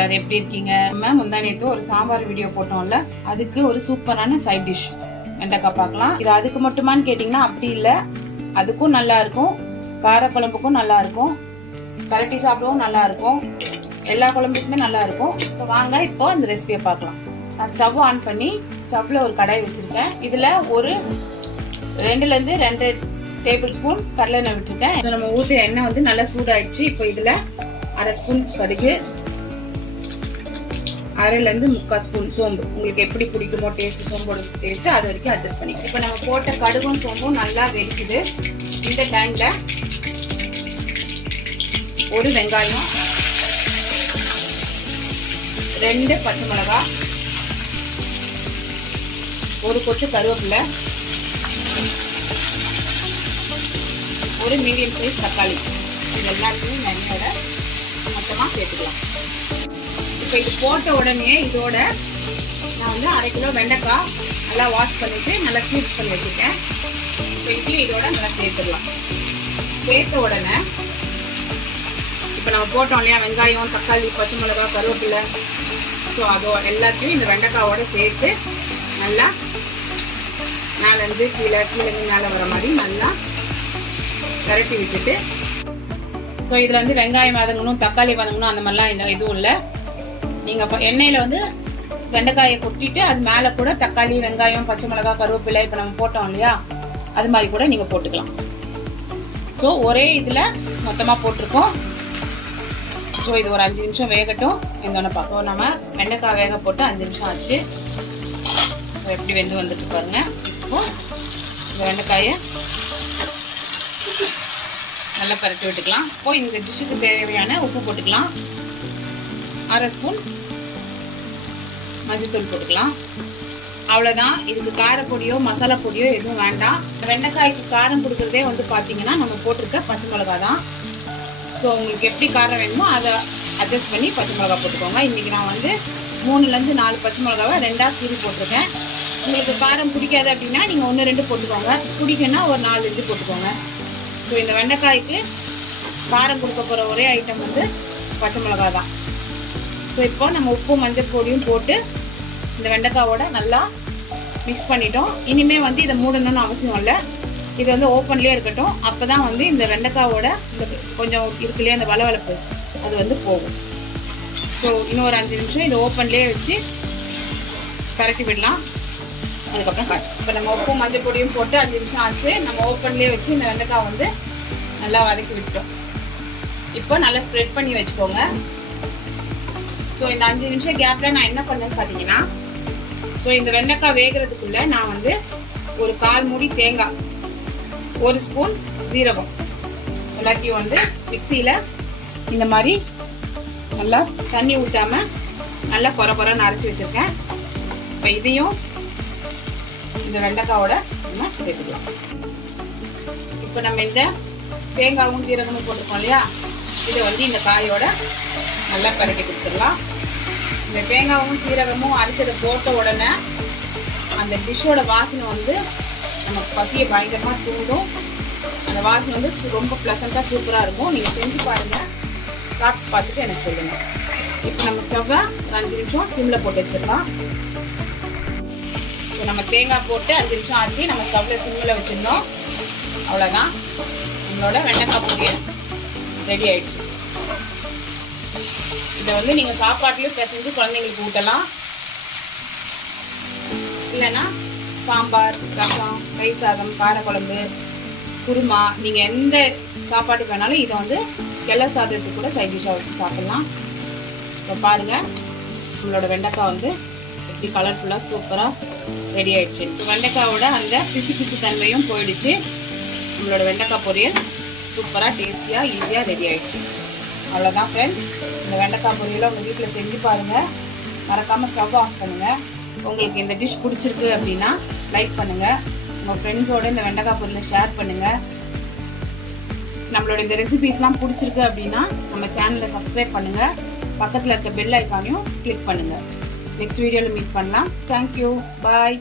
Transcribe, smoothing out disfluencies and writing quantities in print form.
எல்லாரும் எப்படி இருக்கீங்க? முந்தா நேத்து ஒரு சாம்பார் வீடியோ போட்டோம்ல, அதுக்கு ஒரு சூப்பரான சைட் டிஷ் வெண்டைக்காய் பார்க்கலாம். இது அதுக்கு மட்டுமான்னு கேட்டிங்கன்னா அப்படி இல்லை, அதுக்கும் நல்லா இருக்கும், கார குழம்புக்கும் நல்லா இருக்கும், பரட்டி சாப்பிடவும் நல்லா இருக்கும், எல்லா குழம்புக்குமே நல்லா இருக்கும். ஸோ வாங்க இப்போ அந்த ரெசிபியை பார்க்கலாம். நான் ஸ்டவ் ஆன் பண்ணி ஸ்டவ்வில் ஒரு கடாய் வச்சுருக்கேன். இதில் ஒரு 2லேருந்து 2 டேபிள் ஸ்பூன் கடலெண்ணெய் விட்டுருக்கேன். ஸோ நம்ம ஊற்றின எண்ணெய் வந்து நல்லா சூடாயிடுச்சு. இப்போ இதில் 1/2 ஸ்பூன் கடுகு, 1/2லேருந்து 3/4 ஸ்பூன் சோம்பு, உங்களுக்கு எப்படி பிடிக்குமோ டேஸ்ட், சோம்போட டேஸ்ட் அது வரைக்கும் அட்ஜஸ்ட் பண்ணிக்கலாம். இப்போ நம்ம போட்ட கடுகும் சோம்பும் நல்லா வெடிக்குது. இந்த டைமில் ஒரு வெங்காயம், 2 பச்சை மிளகாய், ஒரு கொத்து கருவேப்பிலை, ஒரு மீடியம் சைஸ் தக்காளி, இது எல்லாத்தையும் எண்ணெயோட மொத்தமாக சேர்த்துக்கலாம். இப்போ இது போட்ட உடனே இதோட நான் வந்து 1/2 கிலோ வெண்டைக்காய் நல்லா வாஷ் பண்ணிவிட்டு நல்லா க்யூப்ஸ் பண்ணி வச்சுருக்கேன். இப்போ இதையும் இதோட நல்லா சேர்த்துக்கலாம். சேர்த்த உடனே இப்போ நம்ம போட்டோம் இல்லையா, வெங்காயம், தக்காளி, பச்சை மிளகாய், கருவேப்பிலை, ஸோ அதோ எல்லாத்தையும் இந்த வெண்டைக்காயோட சேர்த்து நல்லா மேலேருந்து கீழேருந்து மேலே வர மாதிரி நல்லா கரட்டி விட்டுட்டு, ஸோ இதில் வந்து வெங்காயம் வதங்கணும், தக்காளி வதங்கணும் அந்த மாதிரிலாம் இல்லை, எதுவும் இல்லை. நீங்கள் எண்ணெயில் வந்து வெண்டைக்காயை கொட்டிட்டு அது மேலே கூட தக்காளி, வெங்காயம், பச்சை மிளகாய், கருவேப்பிலை இப்போ நம்ம போட்டோம் இல்லையா, அது மாதிரி கூட நீங்கள் போட்டுக்கலாம். ஸோ ஒரே இதில் மொத்தமாக போட்டிருக்கோம். ஸோ இது ஒரு 5 நிமிஷம் வேகட்டும். வெந்தோன்னு பார்ப்போம். ஸோ நம்ம வெண்டைக்காய் வேக போட்டு 5 நிமிஷம் ஆச்சு. ஸோ எப்படி வெந்து வந்துட்டு பாருங்க. இப்போ இந்த வெண்டைக்காயை நல்லா பரட்டி விட்டுக்கலாம். இப்போ இந்த டிஷ்ஷுக்கு தேவையான உப்பு போட்டுக்கலாம். 1/2 ஸ்பூன் மஞ்சள்தூள் போட்டுக்கலாம். அவ்வளோதான். இதுக்கு காரப்பொடியோ மசாலா பொடியோ எதுவும் வேண்டாம். வெண்டைக்காய்க்கு காரம் கொடுக்குறதே வந்து பார்த்தீங்கன்னா நம்ம போட்டிருக்க பச்சை மிளகா தான். ஸோ உங்களுக்கு எப்படி காரம் வேணுமோ அதை அட்ஜஸ்ட் பண்ணி பச்சை மிளகா போட்டுக்கோங்க. இன்றைக்கி நான் வந்து 3லேருந்து 4 பச்சை மிளகாவை 2ஆக கீறி போட்டிருக்கேன். உங்களுக்கு காரம் பிடிக்காது அப்படின்னா நீங்கள் 1-2 போட்டுக்கோங்க, பிடிக்குன்னா ஒரு 4-5 போட்டுக்கோங்க. ஸோ இந்த வெண்டைக்காய்க்கு காரம் கொடுக்க போகிற ஒரே ஐட்டம் வந்து பச்சை மிளகா தான். ஸோ இப்போ நம்ம உப்பு மஞ்சள் பொடியும் போட்டு இந்த வெண்டைக்காயோட நல்லா மிக்ஸ் பண்ணிட்டோம். இனிமேல் வந்து இதை மூடணும்னு அவசியம் இல்லை, இது வந்து ஓப்பன்லேயே இருக்கட்டும். அப்போ தான் வந்து இந்த வெண்டைக்காயோட இந்த கொஞ்சம் இருக்கு இல்லையா அந்த வளவளப்பு அது வந்து போகும். ஸோ இன்னும் ஒரு 5 நிமிஷம் இதை ஓப்பன்லேயே வச்சு பரட்டி விடலாம். அதுக்கப்புறம் காட்டு. இப்போ நம்ம உப்பு மஞ்சள் பொடியும் போட்டு 5 நிமிஷம் ஆச்சு. நம்ம ஓப்பன்லேயே வச்சு இந்த வெண்டைக்காய் வந்து நல்லா வதக்கி விட்டோம். இப்போ நல்லா ஸ்ப்ரெட் பண்ணி வச்சுக்கோங்க. ஸோ இந்த 5 நிமிஷம் கேப்பில் நான் என்ன பண்ணேன்னு பார்த்தீங்கன்னா, ஸோ இந்த வெண்டைக்காய் வேகிறதுக்குள்ளே நான் வந்து ஒரு 1/4 மூடி தேங்காய், 1 ஸ்பூன் சீரகம் எல்லாத்தையும் வந்து மிக்சியில் இந்த மாதிரி நல்லா தண்ணி ஊற்றாமல் நல்லா குறைன்னு அரைச்சி வச்சுருக்கேன். இப்போ இதையும் இந்த வெண்டைக்காயோட நம்ம சேர்த்துக்கலாம். இப்போ நம்ம இந்த தேங்காயும் சீரகமும் போட்டிருக்கோம் இல்லையா, இதை வந்து இந்த காயோட நல்லா பரட்டி கொடுத்துடலாம். இந்த தேங்காயும் சீரகமும் அரைச்சதை போட்ட உடனே அந்த டிஷ்ஷோட வாசனை வந்து நமக்கு பசியை பயங்கரமாக தூண்டும். அந்த வாசனை வந்து ரொம்ப ப்ளசண்ட்டாக சூப்பராக இருக்கும். நீங்கள் செஞ்சு பாருங்கள், சாப்பிட்டு பார்த்துட்டு எனக்கு சொல்லுங்கள். இப்போ நம்ம ஸ்டவ்வை ஒரு 5 நிமிஷம் சிம்மில் போட்டு வச்சிடலாம். ஸோ நம்ம தேங்காய் போட்டு 5 நிமிஷம் ஆச்சு. நம்ம ஸ்டவ்வில் சிம்மில் வச்சுருந்தோம். அவ்வளோதான், நம்மளோட வெண்டைக்காய் பொரியல் ரெடி ஆயிடுச்சு. இதை வந்து நீங்கள் சாப்பாட்லேயும் பிசைஞ்சு குழந்தைங்களுக்கு ஊட்டலாம். இல்லைன்னா சாம்பார், ரசம், தயிர் சாதம், காரக்குழம்பு, குருமா, நீங்கள் எந்த சாப்பாட்டுக்கு வேணாலும் இதை வந்து கிளை சாதத்துக்கு கூட சைட் டிஷ்ஷாக வச்சு சாப்பிட்லாம். இப்போ பாருங்கள், நம்மளோட வெண்டைக்காய் வந்து எப்படி கலர்ஃபுல்லாக சூப்பராக ரெடி ஆயிடுச்சு. வெண்டைக்காயோட அந்த பிசு தன்மையும் போயிடுச்சு. நம்மளோட வெண்டைக்காய் பொரியல் சூப்பராக டேஸ்டியாக ஈஸியாக ரெடி ஆயிடுச்சு. அவ்வளோதான் ஃப்ரெண்ட்ஸ். இந்த வெண்டைக்காய் பொரியலை உங்கள் வீட்டில் செஞ்சு பாருங்கள். மறக்காமல் ஸ்டவ் ஆஃப் பண்ணுங்கள். உங்களுக்கு இந்த டிஷ் பிடிச்சிருக்கு அப்படின்னா லைக் பண்ணுங்கள். உங்கள் ஃப்ரெண்ட்ஸோடு இந்த வெண்டைக்காய் பொரியலை ஷேர் பண்ணுங்கள். நம்மளோட இந்த ரெசிபீஸ்லாம் பிடிச்சிருக்கு அப்படின்னா நம்ம சேனலை சப்ஸ்கிரைப் பண்ணுங்கள். பக்கத்தில் இருக்க பெல் ஐக்கானையும் கிளிக் பண்ணுங்கள். நெக்ஸ்ட் வீடியோவில் மீட் பண்ணலாம். தேங்க்யூ, பாய்.